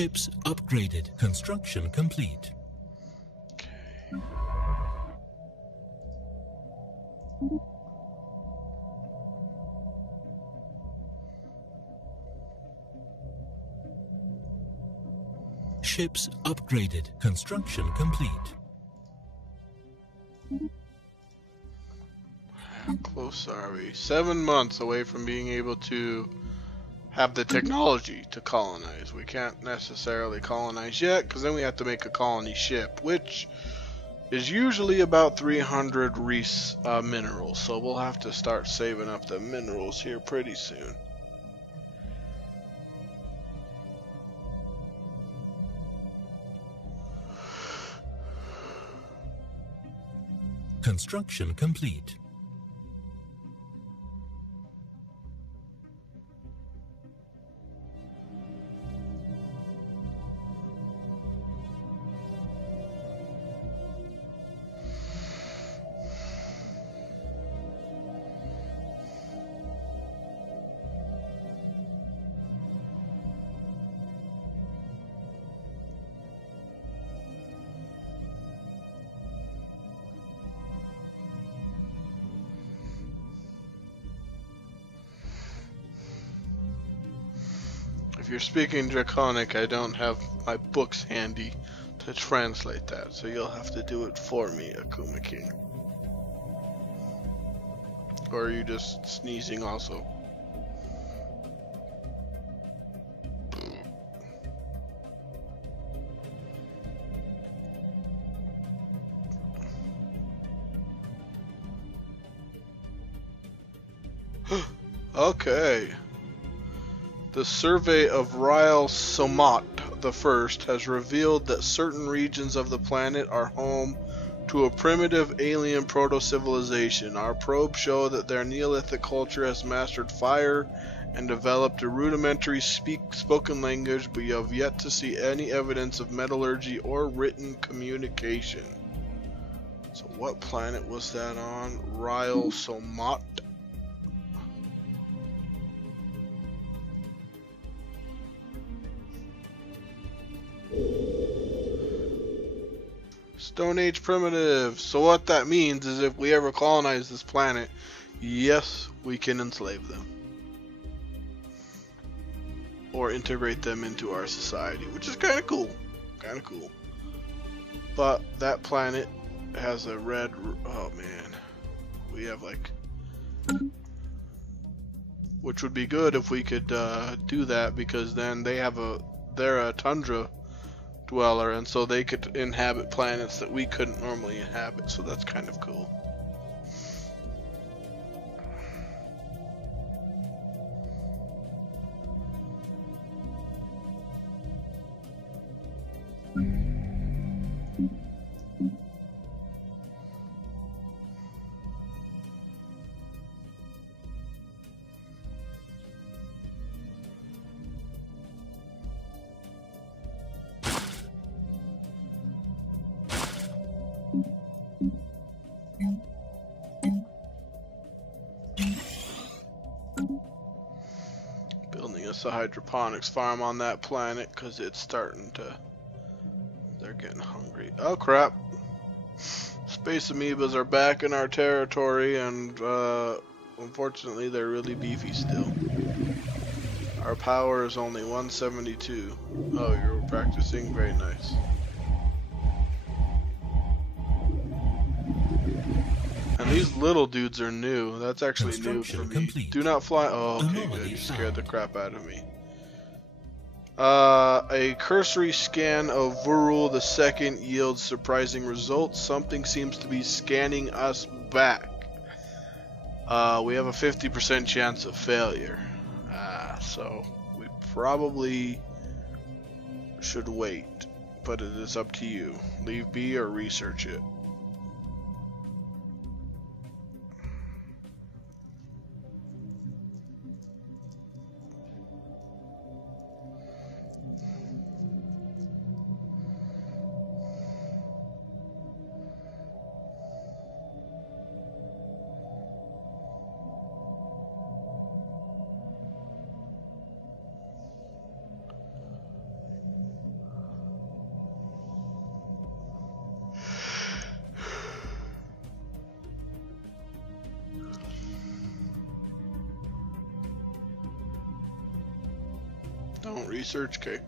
Ships upgraded. Construction complete. Okay. Ships upgraded. Construction complete. How close are we? 7 months away from being able to have the technology to colonize. We can't necessarily colonize yet, because then we have to make a colony ship, which is usually about 300 minerals. So we'll have to start saving up the minerals here pretty soon. Construction complete. If you're speaking Draconic, I don't have my books handy to translate that, so you'll have to do it for me, Akuma King. Or are you just sneezing also? Okay. The survey of Ryle Somat I has revealed that certain regions of the planet are home to a primitive alien proto-civilization. Our probes show that their Neolithic culture has mastered fire and developed a rudimentary spoken language, but you have yet to see any evidence of metallurgy or written communication. So what planet was that on? Ryle Somat. Stone Age primitive. So what that means is if we ever colonize this planet, yes, we can enslave them. Or integrate them into our society, which is kind of cool. Kind of cool. But that planet has a red... Oh man. We have like... Which would be good if we could do that, because then they have they're a tundra dweller, and so they could inhabit planets that we couldn't normally inhabit, so that's kind of cool. Building us a hydroponics farm on that planet because it's starting to... They're getting hungry. Oh crap! Space amoebas are back in our territory, and unfortunately they're really beefy still. Our power is only 172. Oh, you're practicing? Very nice. And these little dudes are new. That's actually new for me. Complete. Do not fly. Oh, okay, good. You scared the crap out of me. A cursory scan of Vurul II yields surprising results. Something seems to be scanning us back. We have a 50% chance of failure. So we probably should wait. But it is up to you. Leave be or research it. Don't research, okay.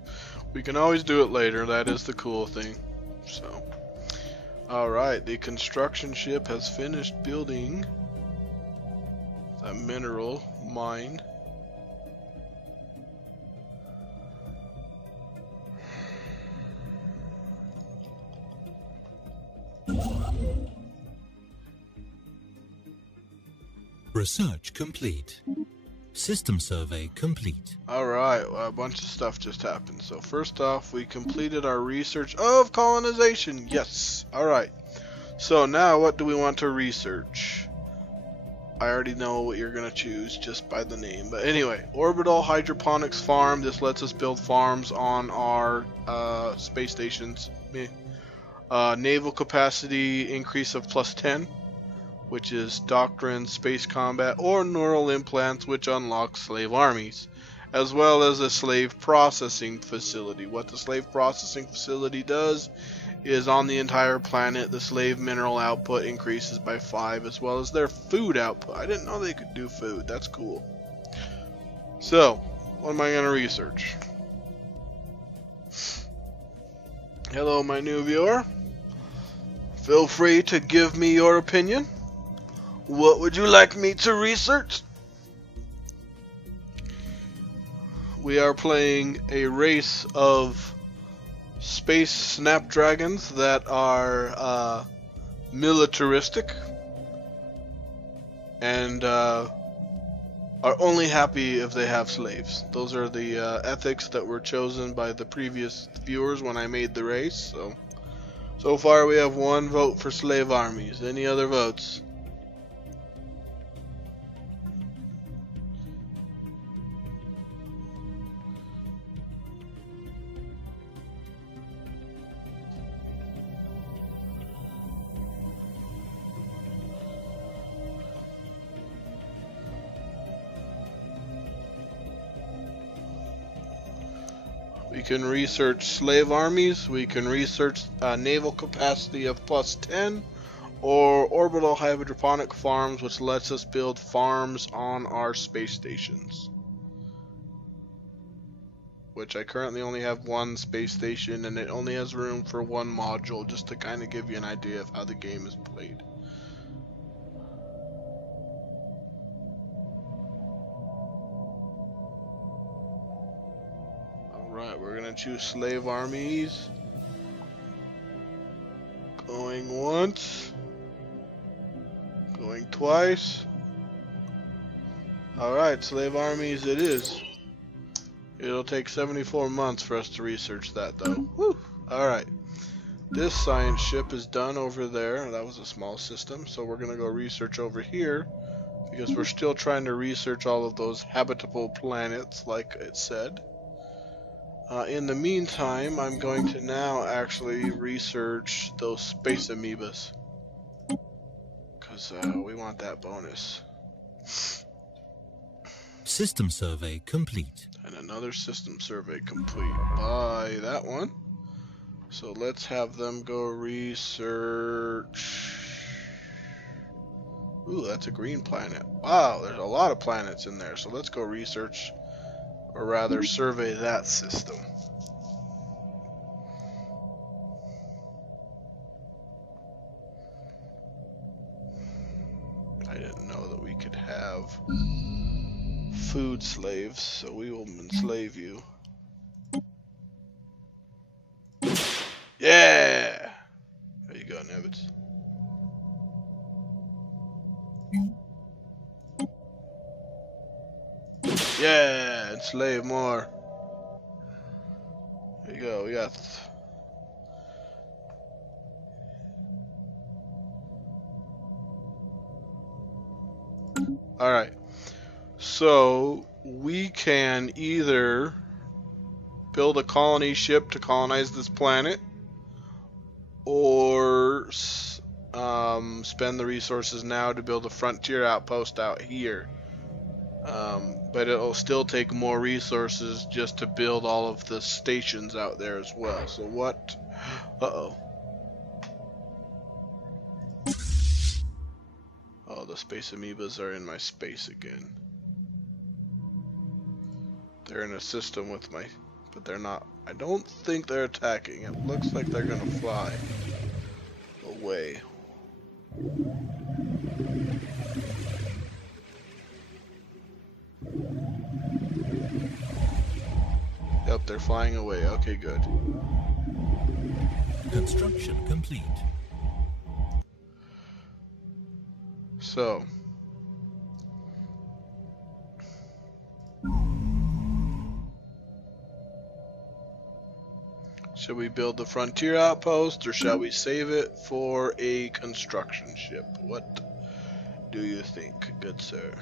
We can always do it later, that is the cool thing. So, alright, the construction ship has finished building that mineral mine. Research complete. System survey complete. Alright, well, a bunch of stuff just happened. So first off, we completed our research of colonization. Yes. Alright. So now what do we want to research? I already know what you're going to choose just by the name. But anyway, orbital hydroponics farm. This lets us build farms on our space stations. Naval capacity increase of +10. Which is doctrine, space combat, or neural implants, which unlock slave armies, as well as a slave processing facility. What the slave processing facility does is on the entire planet, the slave mineral output increases by 5, as well as their food output. I didn't know they could do food. That's cool. So, what am I going to research? Hello, my new viewer. Feel free to give me your opinion. What would you like me to research? We are playing a race of space snapdragons that are militaristic and are only happy if they have slaves. Those are the ethics that were chosen by the previous viewers when I made the race. So far we have 1 vote for slave armies. Any other votes? We can research slave armies, we can research naval capacity of +10, or orbital hydroponic farms, which lets us build farms on our space stations. Which I currently only have 1 space station, and it only has room for 1 module, just to kind of give you an idea of how the game is played. Alright, we're gonna choose slave armies. Going once. Going twice. Alright, slave armies it is. It'll take 74 months for us to research that though. Whew. Alright. This science ship is done over there. That was a small system, so we're gonna go research over here because we're still trying to research all of those habitable planets like it said. In the meantime, I'm going to now actually research those space amoebas because we want that bonus. System survey complete. And another system survey complete by that one. So let's have them go research. Ooh, that's a green planet. Wow, there's a lot of planets in there. So let's go research, or rather survey that system. I didn't know that we could have food slaves, so we will enslave you. Yeah! There you go, Nevitz. Yeah, enslave more. There you go, we got... Alright. So, we can either build a colony ship to colonize this planet, or spend the resources now to build a frontier outpost out here. But it'll still take more resources just to build all of the stations out there as well. So what? Uh-oh. Oh, the space amoebas are in my space again. They're in a system with my... But they're not... I don't think they're attacking. It looks like they're gonna fly away. Yep, they're flying away. Okay, good. Construction complete. So... should we build the frontier outpost, or shall we save it for a construction ship? What do you think, good sir?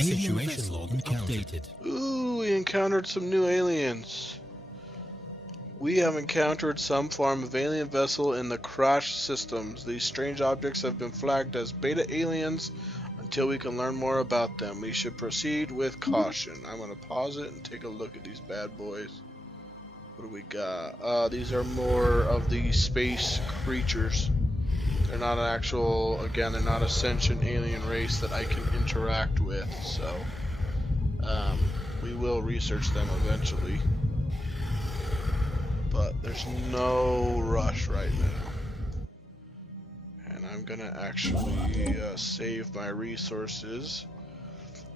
Situation log updated. Ooh, we encountered some new aliens. We have encountered some form of alien vessel in the crash systems. These strange objects have been flagged as beta aliens until we can learn more about them. We should proceed with caution. I'm going to pause it and take a look at these bad boys. What do we got? These are more of the space creatures. They're not an actual, again, they're not a sentient alien race that I can interact with, so we will research them eventually. But there's no rush right now. And I'm gonna actually save my resources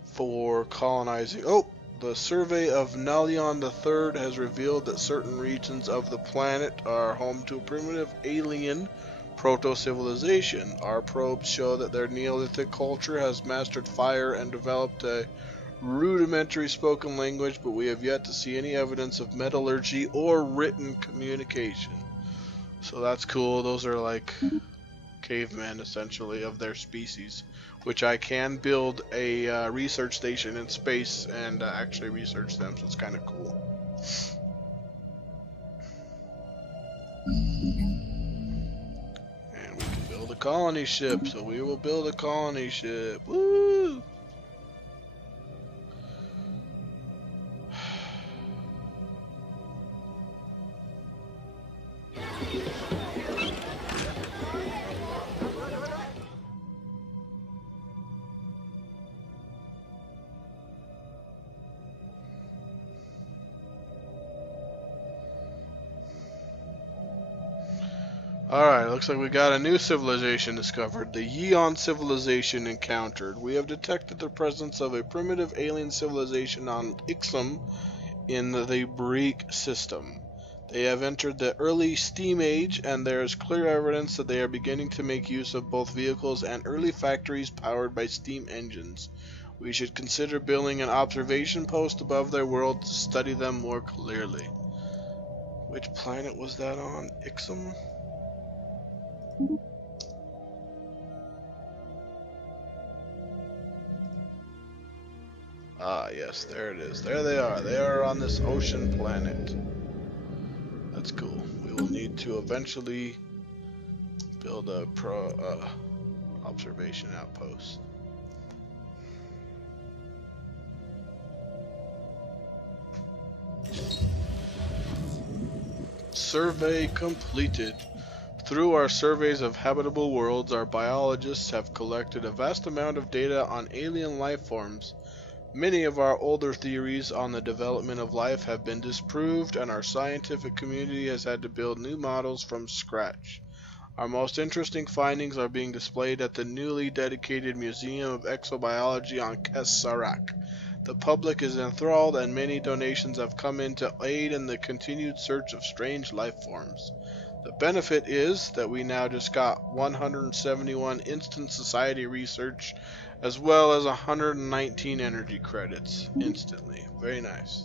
for colonizing. Oh! The survey of Nalion III has revealed that certain regions of the planet are home to a primitive alien proto-civilization. Our probes show that their Neolithic culture has mastered fire and developed a rudimentary spoken language, but we have yet to see any evidence of metallurgy or written communication. So that's cool. Those are like cavemen, essentially, of their species, which I can build a research station in space and actually research them, so it's kind of cool. And we can build a colony ship, so we will build a colony ship. Woo! Alright, looks like we got a new civilization discovered. The Yeon civilization encountered. We have detected the presence of a primitive alien civilization on Ixum in the Break system. They have entered the early steam age, and there is clear evidence that they are beginning to make use of both vehicles and early factories powered by steam engines. We should consider building an observation post above their world to study them more clearly. Which planet was that on? Ixum? Ah, yes, there it is. There they are. They are on this ocean planet. That's cool. We will need to eventually build a observation outpost. Survey completed. Through our surveys of habitable worlds, our biologists have collected a vast amount of data on alien life forms. Many of our older theories on the development of life have been disproved, and our scientific community has had to build new models from scratch. Our most interesting findings are being displayed at the newly dedicated Museum of Exobiology on Kesarak. The public is enthralled and many donations have come in to aid in the continued search of strange life forms. The benefit is that we now just got 171 instant society research as well as 119 energy credits instantly. Very nice.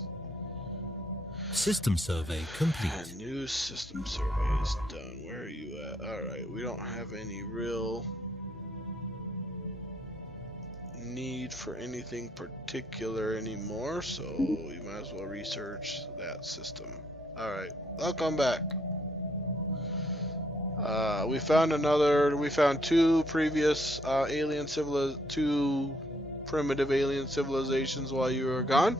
System survey complete. A new system survey is done. Where are you at? Alright, we don't have any real need for anything particular anymore, so we might as well research that system. Alright, welcome back. We found two previous two primitive alien civilizations while you were gone,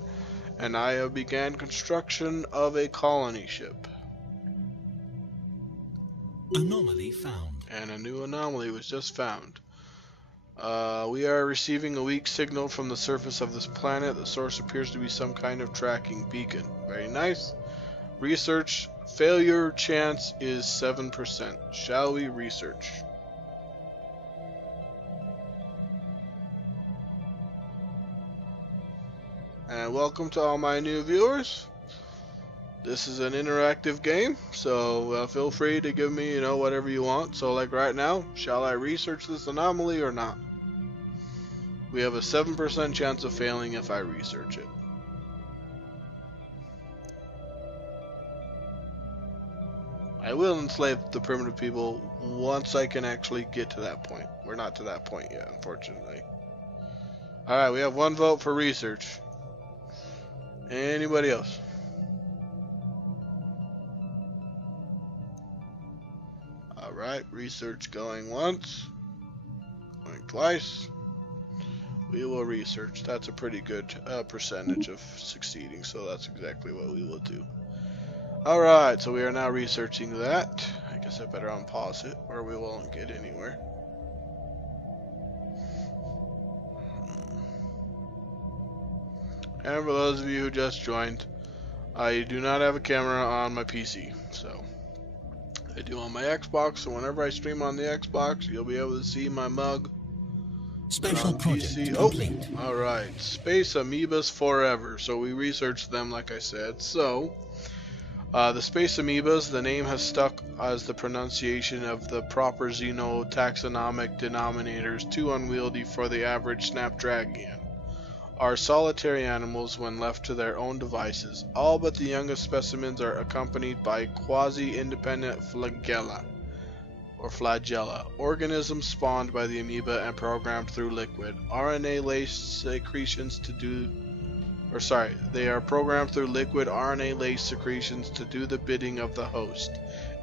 and I began construction of a colony ship. Anomaly found. And a new anomaly was just found. We are receiving a weak signal from the surface of this planet. The source appears to be some kind of tracking beacon. Very nice. Research. Failure chance is 7%. Shall we research? And welcome to all my new viewers. This is an interactive game, so feel free to give me, whatever you want. So like right now, shall I research this anomaly or not? We have a 7% chance of failing if I research it. I will enslave the primitive people once I can actually get to that point. We're not to that point yet, unfortunately. Alright, we have one vote for research. Anybody else? Alright, research going once. Going twice. We will research. That's a pretty good percentage of succeeding, so that's exactly what we will do. Alright, so we are now researching that. I guess I better unpause it, or we won't get anywhere. And for those of you who just joined, I do not have a camera on my PC, so I do on my Xbox, so whenever I stream on the Xbox, you'll be able to see my mug. Special project PC. complete. Oh, alright. Space amoebas forever. So we researched them, like I said. So, the space amoebas, the name has stuck as the pronunciation of the proper xenotaxonomic denominators, too unwieldy for the average snapdragon. Are solitary animals when left to their own devices. All but the youngest specimens are accompanied by quasi-independent flagella. Organisms spawned by the amoeba and programmed through liquid RNA-laced secretions to do they are programmed through liquid RNA-laced secretions to do the bidding of the host.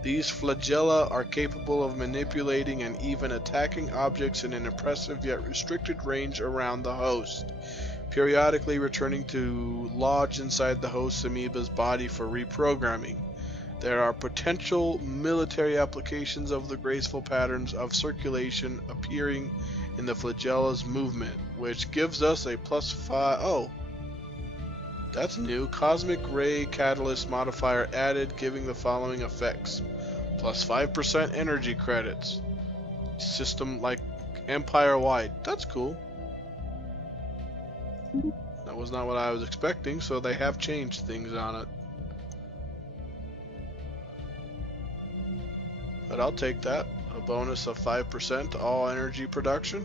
These flagella are capable of manipulating and even attacking objects in an impressive yet restricted range around the host, periodically returning to lodge inside the host amoeba's body for reprogramming. There are potential military applications of the graceful patterns of circulation appearing in the flagella's movement, which gives us a +5. Oh, that's new. Cosmic ray catalyst modifier added, giving the following effects: +5% energy credits. System like empire-wide. That's cool. That was not what I was expecting, so they have changed things on it. But I'll take that. A bonus of 5% to all energy production.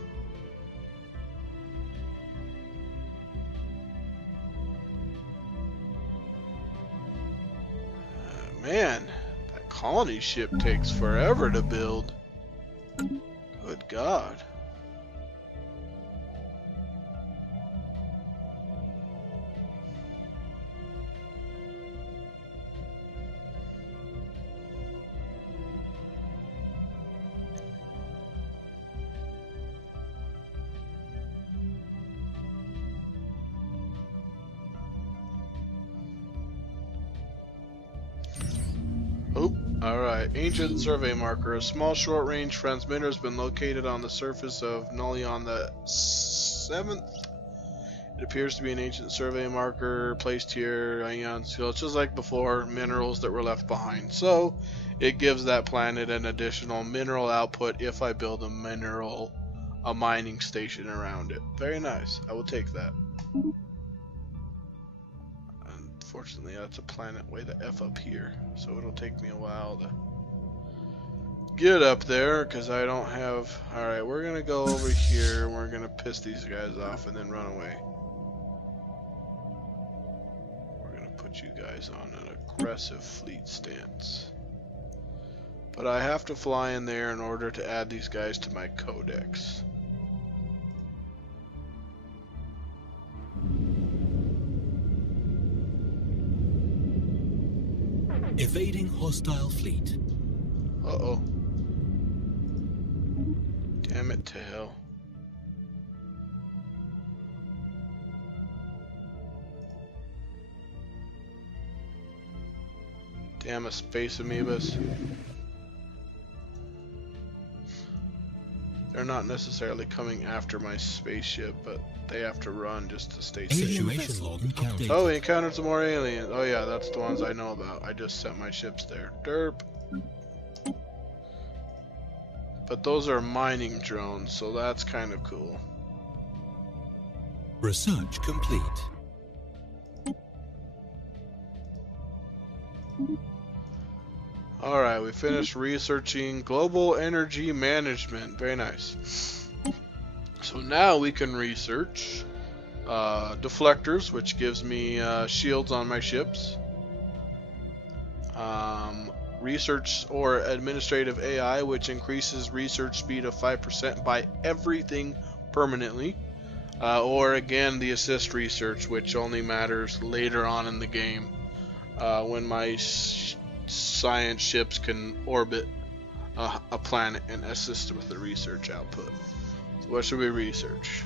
Man, that colony ship takes forever to build. Good God. Oh, alright. Ancient survey marker. A small short-range transmitter has been located on the surface of Nullion the 7th. It appears to be an ancient survey marker placed here. So it's just like before, minerals that were left behind. So it gives that planet an additional mineral output if I build a mining station around it. Very nice. I will take that. Unfortunately, that's a planet way the F up here, so it'll take me a while to get up there because I don't have. Alright, we're gonna go over here and we're gonna piss these guys off and then run away. We're gonna put you guys on an aggressive fleet stance. But I have to fly in there in order to add these guys to my codex. Evading hostile fleet. Uh-oh. Damn it to hell. Damn a space amoebas. They're not necessarily coming after my spaceship, but they have to run just to stay safe. Situation log updated. Oh, we encountered some more aliens. Oh yeah, that's the ones I know about. I just sent my ships there. Derp. But those are mining drones, so that's kind of cool. Research complete. Alright, we finished researching global energy management. Very nice. So now we can research deflectors, which gives me shields on my ships. Research or administrative AI, which increases research speed of 5% by everything permanently. Or again, the assist research, which only matters later on in the game when my science ships can orbit a planet and assist with the research output. So what should we research?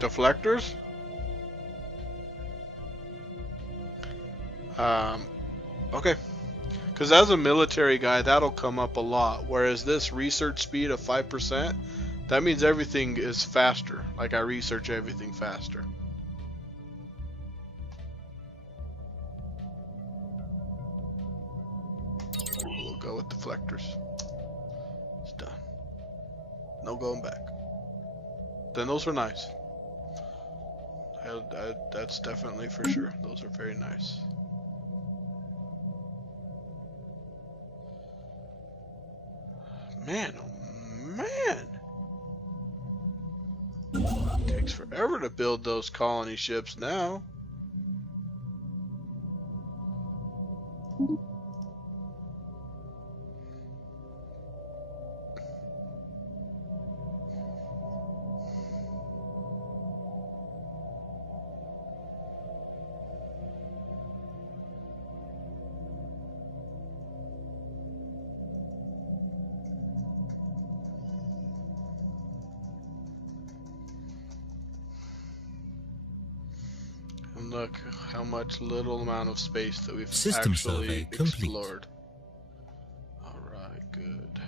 Deflectors? Okay. Because as a military guy, that'll come up a lot. Whereas this research speed of 5%, that means everything is faster. Like I research everything faster. We'll go with deflectors. It's done. No going back. Then those are nice. That's definitely for sure. Those are very nice. Man, oh man! It takes forever to build those colony ships now. And look how much little amount of space that we've System actually survey complete. explored. Alright, good.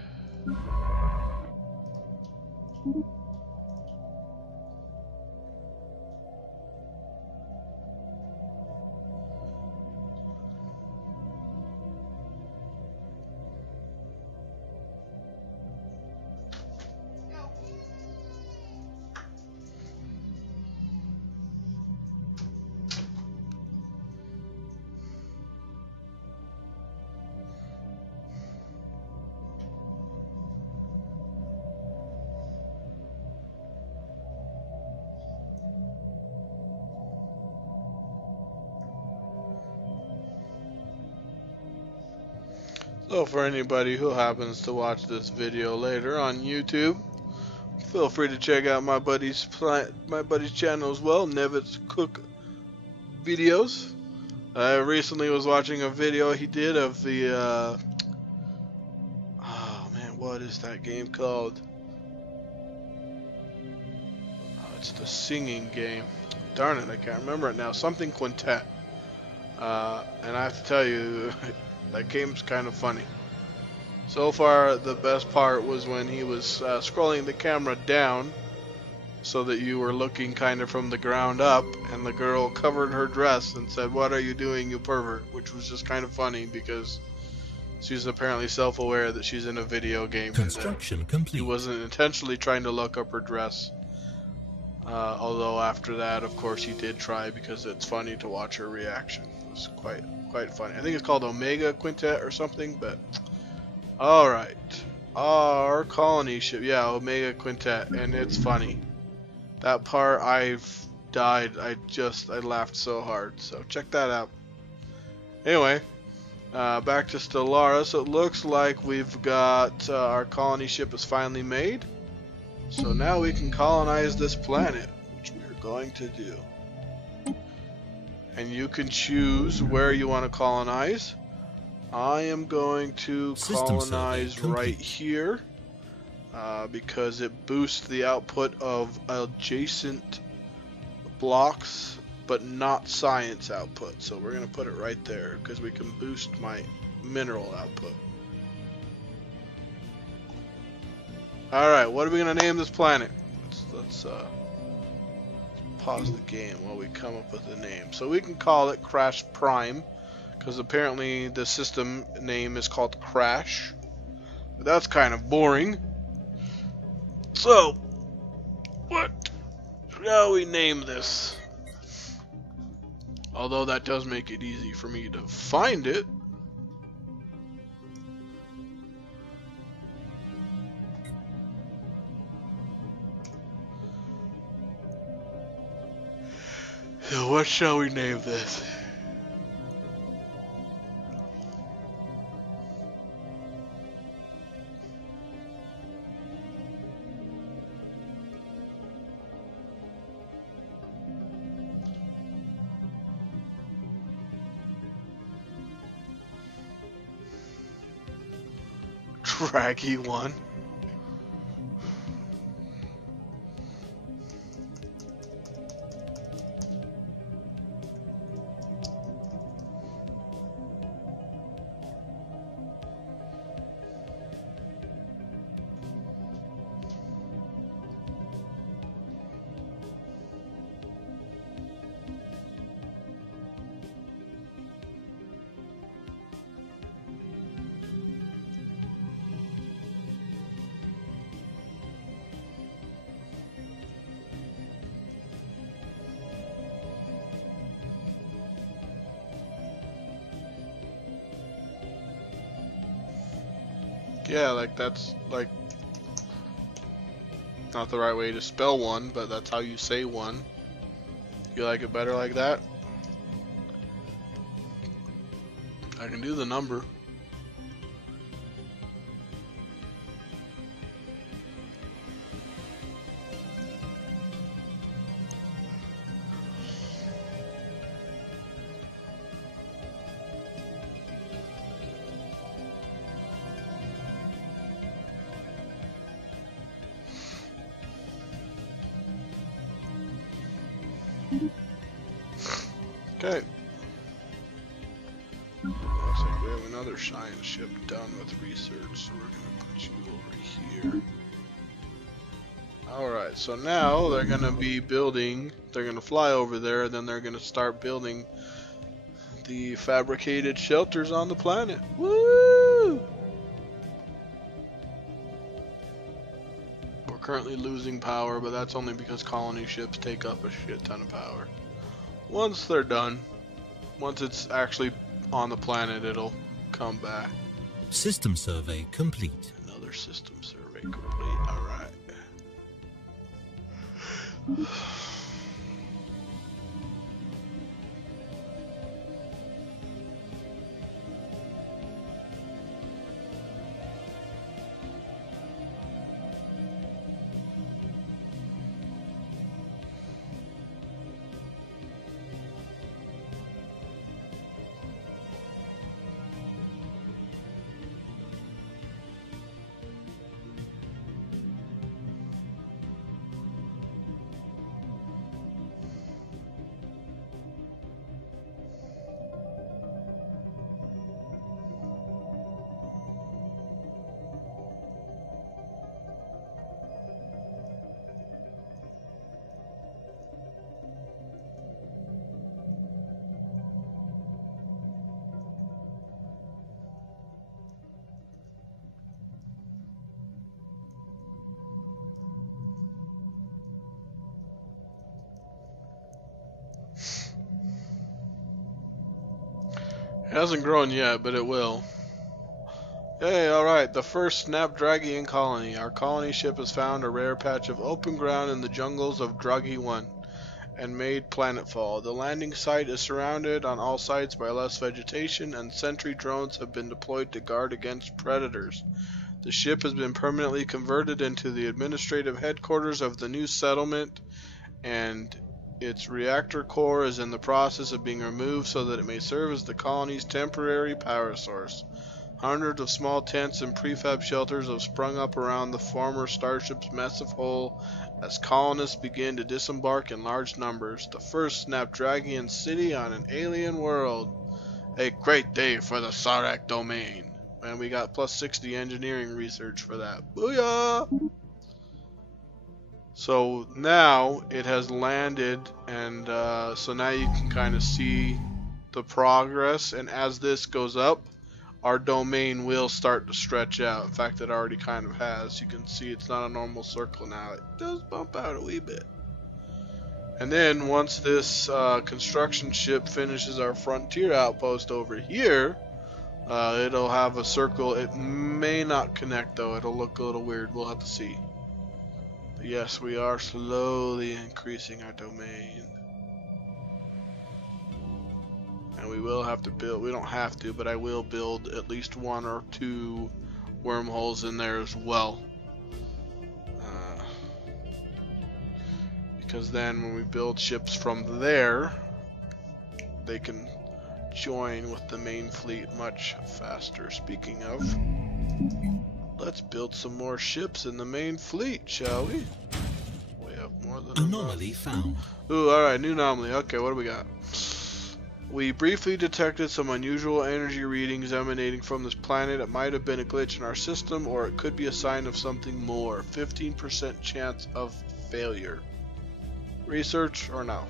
So for anybody who happens to watch this video later on YouTube, feel free to check out my buddy's channel as well, Nevitz Cook Videos. I recently was watching a video he did of the oh man, what is that game called? It's the singing game. Darn it, I can't remember it now. Something Quintet. And I have to tell you, that game's kind of funny. So far, the best part was when he was scrolling the camera down so that you were looking kind of from the ground up, and the girl covered her dress and said, "What are you doing, you pervert?" Which was just kind of funny because She's apparently self-aware that she's in a video game. Construction complete. He wasn't intentionally trying to look up her dress. Although after that, of course, he did try because it's funny to watch her reaction. It was quite funny. I think it's called Omega Quintet or something, but alright. Our colony ship, yeah, Omega Quintet, and it's funny. That part, I've died. I laughed so hard, so check that out. Anyway, back to Stellaris. It looks like we've got our colony ship is finally made. So now we can colonize this planet, which we're going to do. And you can choose where you want to colonize. I am going to colonize right here because it boosts the output of adjacent blocks, but not science output. So we're going to put it right there because we can boost my mineral output. Alright, what are we going to name this planet? Let's pause the game while we come up with a name. So we can call it Crash Prime, because apparently the system name is called Crash. But that's kind of boring. So, what shall we name this? Although that does make it easy for me to find it. So what shall we name this? Draggy one. Yeah, like that's like not the right way to spell one, but that's how you say one. You like it better like that? I can do the number. Okay. Looks like we have another science ship done with research, so we're gonna put you over here. Alright, so now they're gonna be building, they're gonna fly over there, and then they're gonna start building the fabricated shelters on the planet. Woo! We're currently losing power, but that's only because colony ships take up a shit ton of power. Once they're done, once it's actually on the planet, it'll come back. System survey complete. Another system survey complete. Alright. hasn't grown yet, but it will. Hey, alright, the first Snapdragian colony. Our colony ship has found a rare patch of open ground in the jungles of Dragi 1 and made planetfall. The landing site is surrounded on all sides by lush vegetation, and sentry drones have been deployed to guard against predators. The ship has been permanently converted into the administrative headquarters of the new settlement, and its reactor core is in the process of being removed so that it may serve as the colony's temporary power source. Hundreds of small tents and prefab shelters have sprung up around the former starship's massive hull as colonists begin to disembark in large numbers. The first Snapdragian city on an alien world. A great day for the Sarek domain. And we got plus 60 engineering research for that. Booyah! So now it has landed, and so now you can kind of see the progress, and as this goes up, our domain will start to stretch out. In fact, it already kind of has. You can see it's not a normal circle now. It does bump out a wee bit. And then once this construction ship finishes our frontier outpost over here, it'll have a circle. It may not connect though. It'll look a little weird. We'll have to see. But yes, we are slowly increasing our domain. And we will have to build, we don't have to, but I will build at least 1 or 2 wormholes in there as well. Because then when we build ships from there, they can join with the main fleet much faster. Speaking of, let's build some more ships in the main fleet, shall we? We have more than Anomaly found. Ooh, alright, new anomaly. Okay, what do we got? We briefly detected some unusual energy readings emanating from this planet. It might have been a glitch in our system, or it could be a sign of something more. 15% chance of failure. Research or no?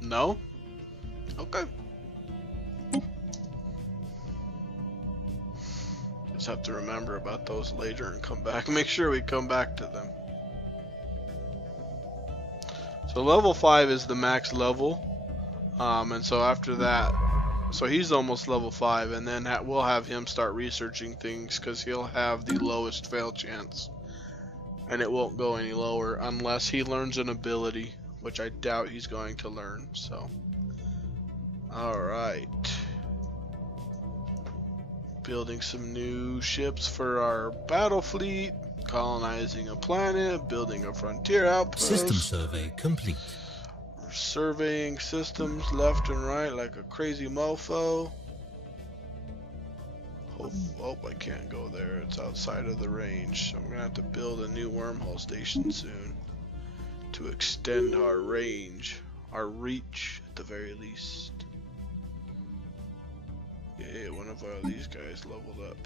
No? Okay. Just have to remember about those later and come back. Make sure we come back to them. So level 5 is the max level. And so after that, so he's almost level 5, and then we'll have him start researching things because he'll have the lowest fail chance. And it won't go any lower unless he learns an ability, which I doubt he's going to learn. So, alright. Building some new ships for our battle fleet, colonizing a planet, building a frontier outpost. System survey complete. Surveying systems left and right like a crazy mofo. Oh, I can't go there. It's outside of the range. So I'm gonna have to build a new wormhole station soon to extend our range, our reach at the very least. Yeah, one of these guys leveled up.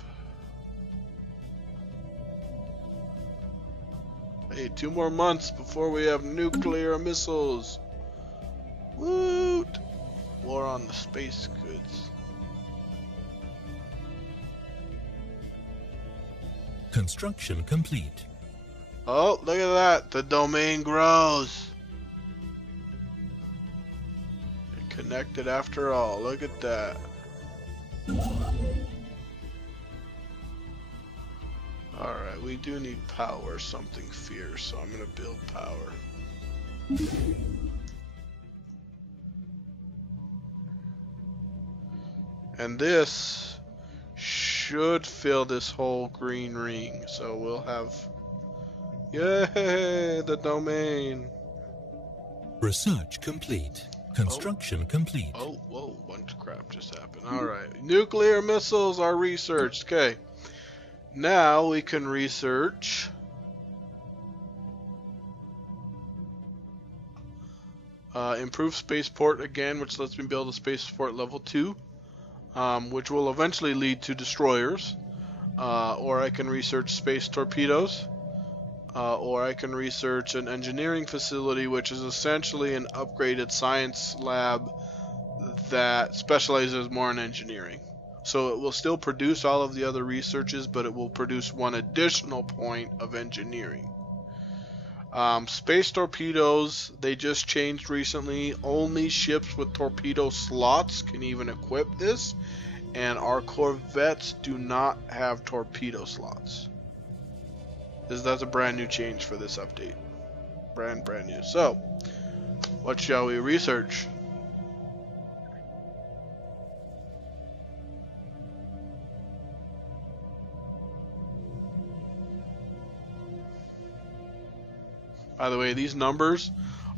Hey, 2 more months before we have nuclear missiles. Woot! War on the space goods. Construction complete. Oh, look at that. The domain grows. It connected after all. Look at that. Alright, we do need power, something fierce, so I'm going to build power. And this should fill this whole green ring, so we'll have... Yay! The domain! Research complete. Construction complete. Oh, whoa, bunch of crap just happened. Alright, nuclear missiles are researched. Okay, now we can research improve spaceport again, which lets me build a spaceport level 2, which will eventually lead to destroyers, or I can research space torpedoes, or I can research an engineering facility, which is essentially an upgraded science lab that specializes more in engineering. So it will still produce all of the other researches, but it will produce one additional point of engineering. Space torpedoes, they just changed recently. Only ships with torpedo slots can even equip this, and our corvettes do not have torpedo slots. That's a brand new change for this update. Brand new. So, what shall we research? By the way, these numbers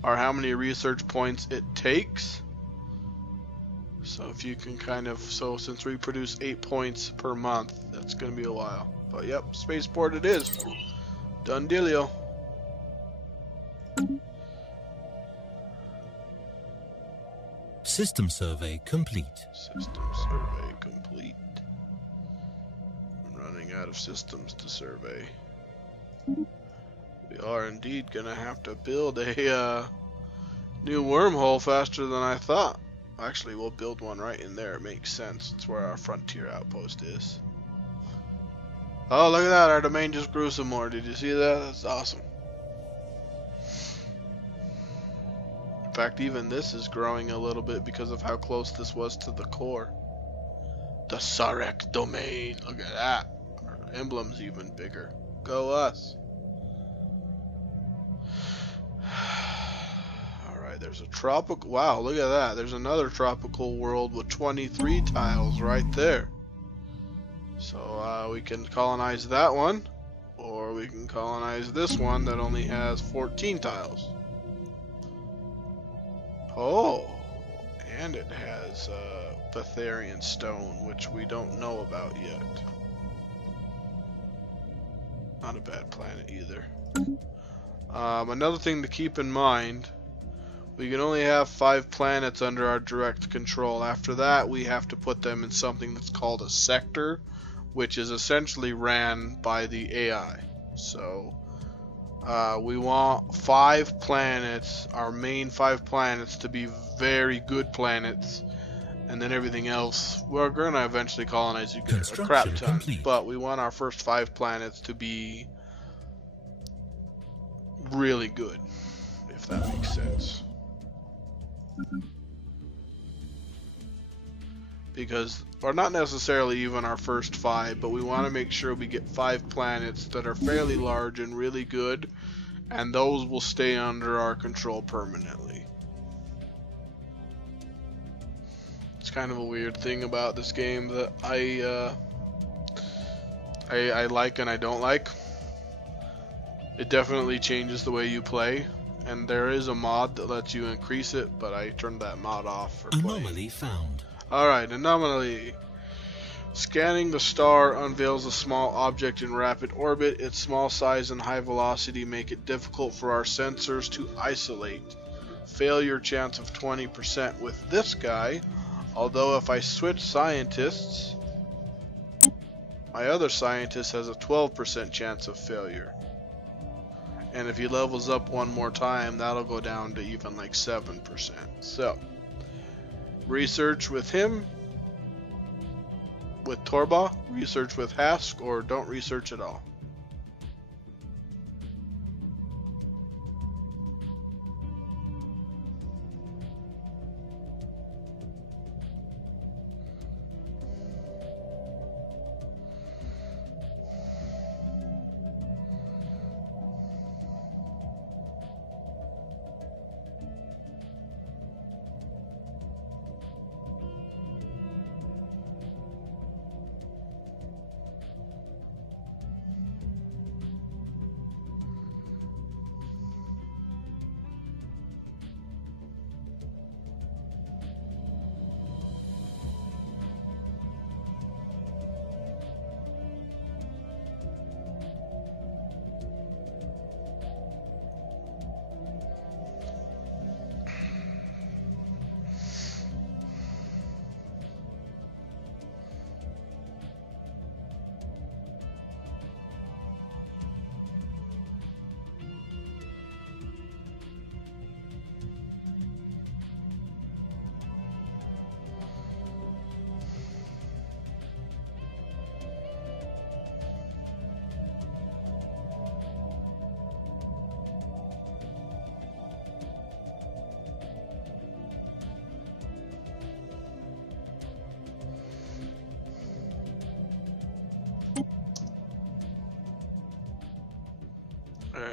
are how many research points it takes. So if you can since we produce 8 points per month, that's going to be a while. But yep, spaceport it is. Done dealio. System survey complete. System survey complete. I'm running out of systems to survey. We are indeed gonna have to build a new wormhole faster than I thought. Actually, we'll build one right in there. It makes sense. It's where our frontier outpost is. Oh, look at that. Our domain just grew some more. Did you see that? That's awesome. In fact, even this is growing a little bit because of how close this was to the core. The Sarek domain. Look at that. Our emblem's even bigger. Go us. There's a tropical, wow, look at that. There's another tropical world with 23 tiles right there. So we can colonize that one, or we can colonize this one that only has 14 tiles. Oh, and it has Betharian stone, which we don't know about yet. Not a bad planet either. Another thing to keep in mind, we can only have 5 planets under our direct control. After that, we have to put them in something that's called a sector, which is essentially ran by the AI. So, we want 5 planets, our main 5 planets, to be very good planets, and then everything else, we're going to eventually colonize a crap ton. Complete. But we want our first 5 planets to be really good, if that makes sense. Because, or not necessarily even our first 5, but we want to make sure we get 5 planets that are fairly large and really good, and those will stay under our control permanently. It's kind of a weird thing about this game that I like and I don't like. It definitely changes the way you play. And there is a mod that lets you increase it, but I turned that mod off for playing. Anomaly found. Alright, anomaly. Scanning the star unveils a small object in rapid orbit. Its small size and high velocity make it difficult for our sensors to isolate. Failure chance of 20% with this guy, although if I switch scientists, my other scientist has a 12% chance of failure. And if he levels up one more time, that'll go down to even like 7%. So, research with him, with Torba, research with Hask, or don't research at all.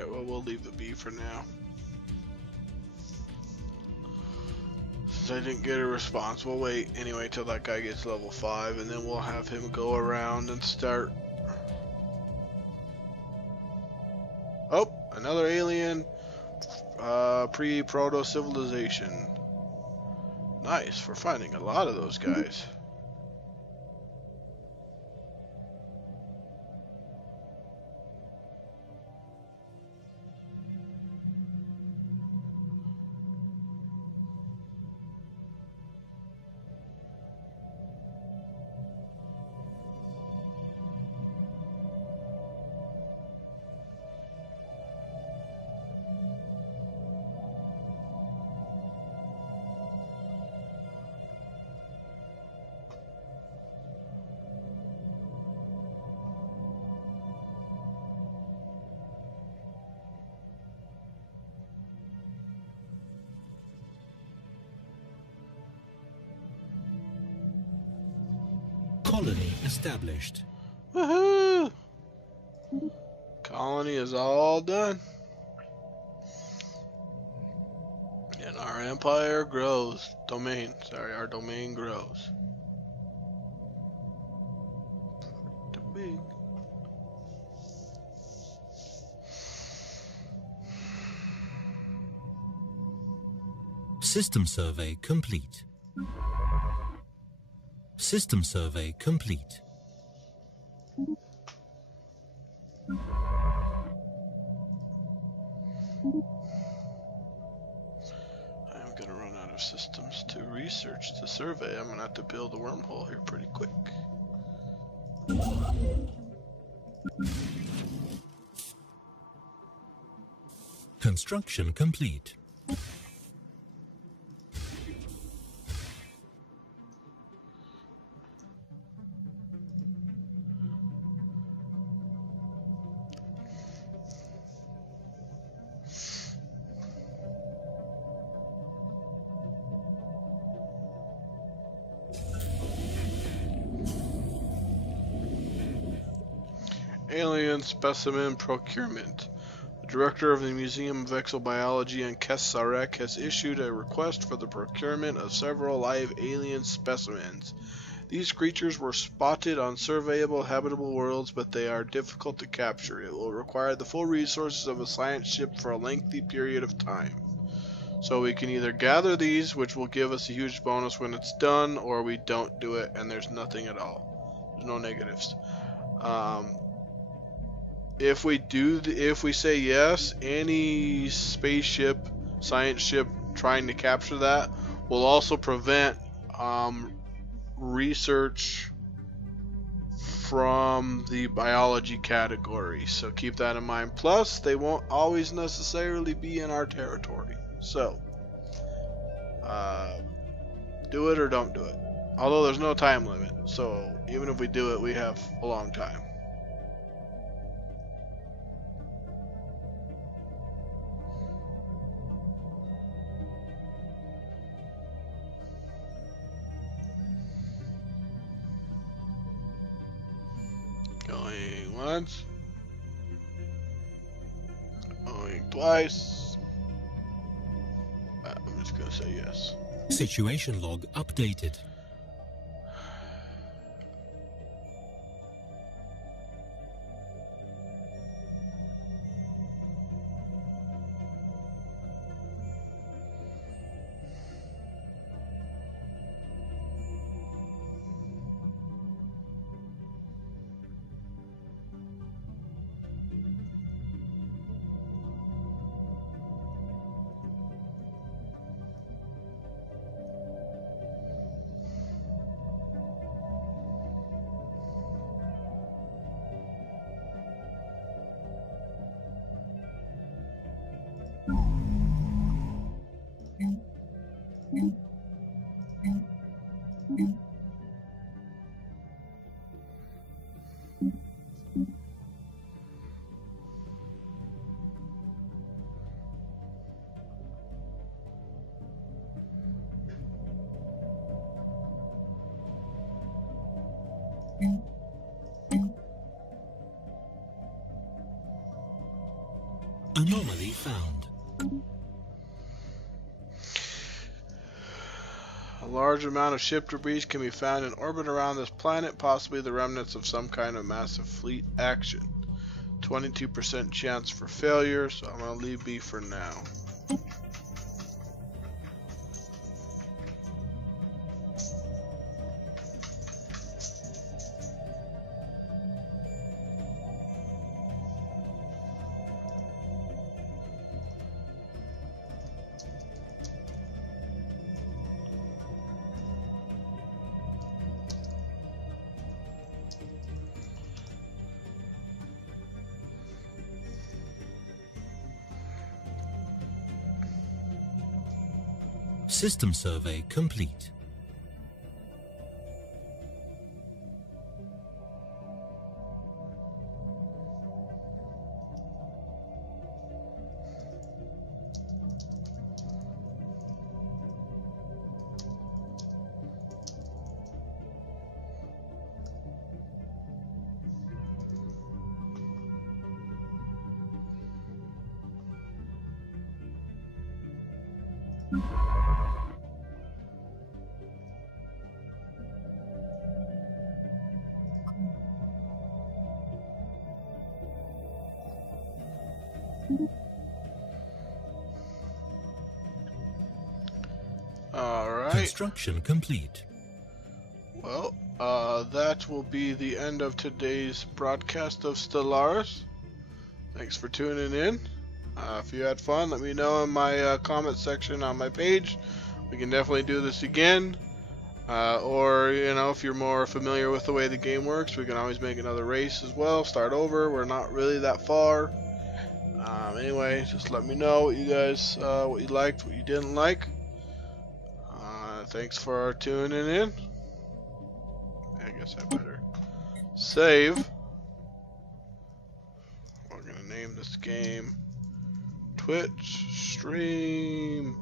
Alright, well, we'll leave the B for now. Since I didn't get a response, we'll wait anyway till that guy gets level 5, and then we'll have him go around and start. Oh, another alien pre-proto civilization. Nice, we're finding a lot of those guys. Colony established. Woohoo! Colony is all done. And our empire grows. Our domain grows. Pretty big. System survey complete. System survey complete. I'm gonna run out of systems to research the survey. I'm gonna have to build a wormhole here pretty quick. Construction complete. Alien specimen procurement. The director of the Museum of Exobiology in Kesarek has issued a request for the procurement of several live alien specimens. These creatures were spotted on surveyable habitable worlds, but they are difficult to capture. It will require the full resources of a science ship for a lengthy period of time. So we can either gather these, which will give us a huge bonus when it's done, or we don't do it and there's nothing at all. There's no negatives. If we say yes, any spaceship, science ship trying to capture that will also prevent research from the biology category. So keep that in mind. Plus, they won't always necessarily be in our territory. So, do it or don't do it. Although there's no time limit. So even if we do it, we have a long time. Going once. Going twice. I'm just gonna say yes. Situation log updated. Anomaly found. A large amount of ship debris can be found in orbit around this planet, possibly the remnants of some kind of massive fleet action. 22% chance for failure, so I'm going to leave B for now. System survey complete. Alright. Construction complete. Well, that will be the end of today's broadcast of Stellaris. Thanks for tuning in. If you had fun, let me know in my comment section on my page. We can definitely do this again. Or, you know, if you're more familiar with the way the game works, we can always make another race as well. Start over. We're not really that far. Anyway, just let me know what you guys, what you liked, what you didn't like. Thanks for tuning in. I guess I better save. We're gonna name this game Twitch Stream